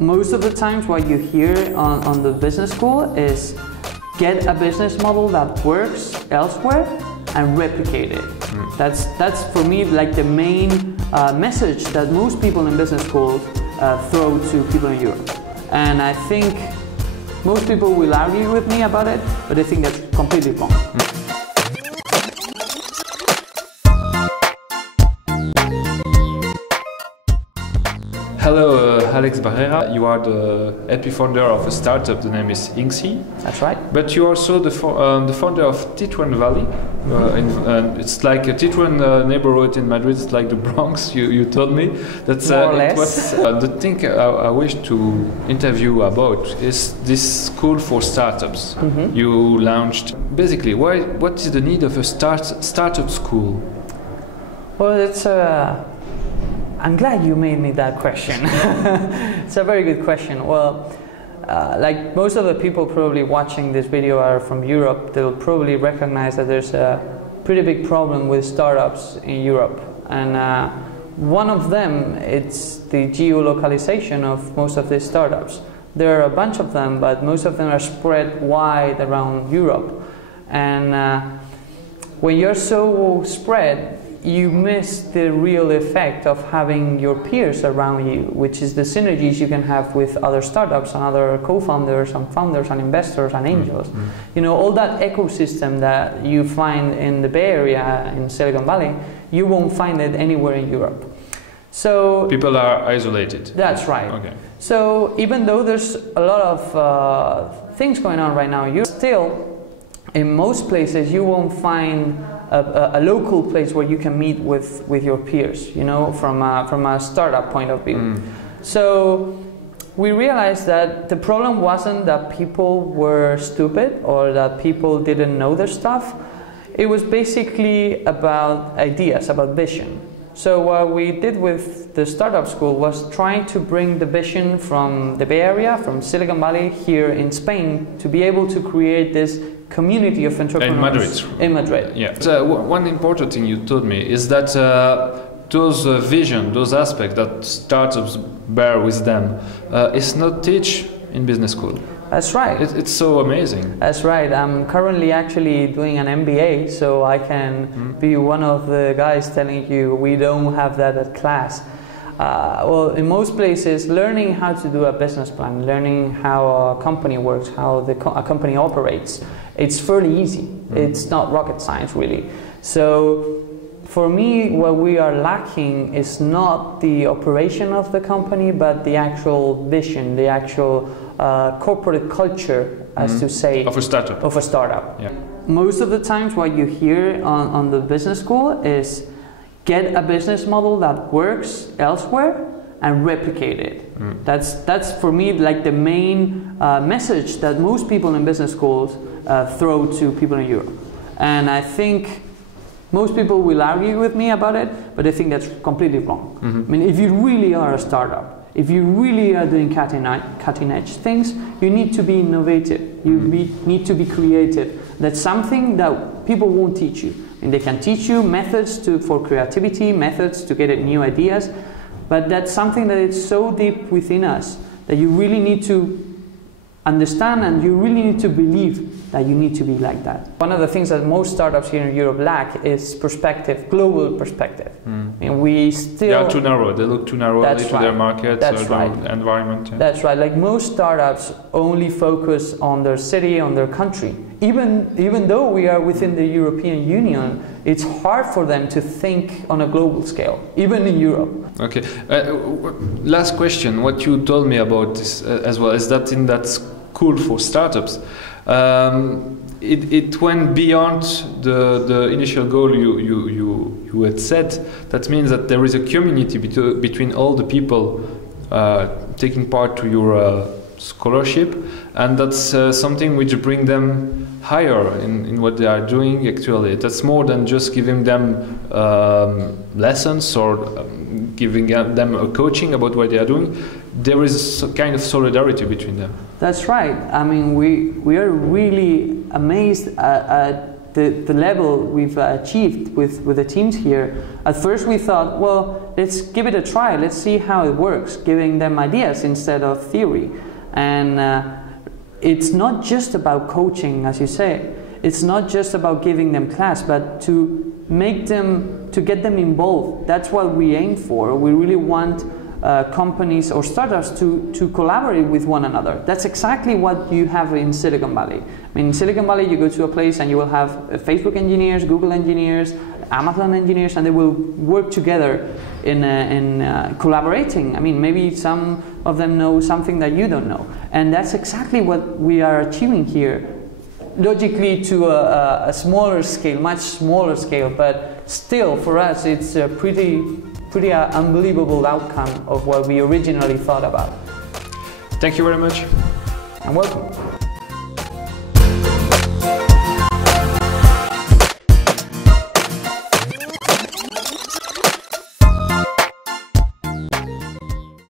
Most of the times what you hear on the business school is get a business model that works elsewhere and replicate it. That's for me like the main message that most people in business schools throw to people in Europe. And I think most people will argue with me about it, but I think that's completely wrong. Hello, Alex Barrera. You are the happy founder of a startup. The name is Inkzee. That's right. But you are also the founder of Tetuan Valley. It's like a Tetuan neighborhood in Madrid. It's like the Bronx. You told me. That's more or it less. Was the thing I wish to interview about is this school for startups. You launched. Basically, what is the need of a startup school? Well, it's I'm glad you made me that question. It's a very good question. Well, like most of the people probably watching this video are from Europe, they'll probably recognize that there's a pretty big problem with startups in Europe. And one of them, it's the geolocalization of most of these startups. There are a bunch of them, but most of them are spread wide around Europe. And when you're so spread, you miss the real effect of having your peers around you, which is the synergies you can have with other startups and other co-founders and founders and investors and angels. You know, all that ecosystem that you find in the Bay Area, in Silicon Valley, you won't find it anywhere in Europe. So people are isolated. That's right. Okay. So even though there's a lot of things going on right now, you still, in most places, you won't find a local place where you can meet with your peers, you know, from a startup point of view. So we realized that the problem wasn't that people were stupid or that people didn't know their stuff. It was basically about ideas, about vision. So what we did with the startup school was trying to bring the vision from the Bay Area, from Silicon Valley here in Spain, to be able to create this community of entrepreneurs in Madrid. Yeah. So one important thing you told me is that those vision, those aspects that startups bear with them, is not taught in business school. That's right. It's so amazing. That's right. I'm currently actually doing an MBA, so I can be one of the guys telling you we don't have that at class. Well, in most places, learning how to do a business plan, learning how a company works, how a company operates, it's fairly easy. It's not rocket science, really. So for me, what we are lacking is not the operation of the company, but the actual vision, the actual corporate culture, as to say, of a startup. Of a startup. Yeah. Most of the times what you hear on the business school is get a business model that works elsewhere and replicate it. That's for me like the main message that most people in business schools throw to people in Europe. And I think most people will argue with me about it, but I think that's completely wrong. I mean, if you really are a startup, if you really are doing cutting edge things, you need to be innovative. You need to be creative. That's something that people won't teach you. And they can teach you methods for creativity, methods to get at new ideas, but that's something that is so deep within us that you really need to understand and you really need to believe that you need to be like that. One of the things that most startups here in Europe lack is perspective, global perspective. And we still... They are too narrow, they look too narrowly to their market, their environment. Yeah. That's right, like most startups only focus on their city, on their country. Even though we are within the European Union, it's hard for them to think on a global scale, even in Europe. Okay, last question, what you told me about this as well, is that in that school for startups, it went beyond the initial goal you had set. That means that there is a community between all the people taking part to your scholarship, and that's something which brings them higher in what they are doing actually. That's more than just giving them lessons or giving them a coaching about what they are doing. There is a kind of solidarity between them. That's right. I mean, we are really amazed at the level we've achieved with the teams here, at first we thought, well, let's give it a try, let's see how it works, giving them ideas instead of theory. And it's not just about coaching, as you say. It's not just about giving them class, but to get them involved. That's what we aim for. We really want companies or startups to collaborate with one another. That's exactly what you have in Silicon Valley. I mean, in Silicon Valley, you go to a place and you will have Facebook engineers, Google engineers, Amazon engineers, and they will work together in collaborating. I mean, maybe some of them know something that you don't know. And that's exactly what we are achieving here. Logically to a smaller scale, much smaller scale, but still for us it's a pretty unbelievable outcome of what we originally thought about. Thank you very much. And welcome.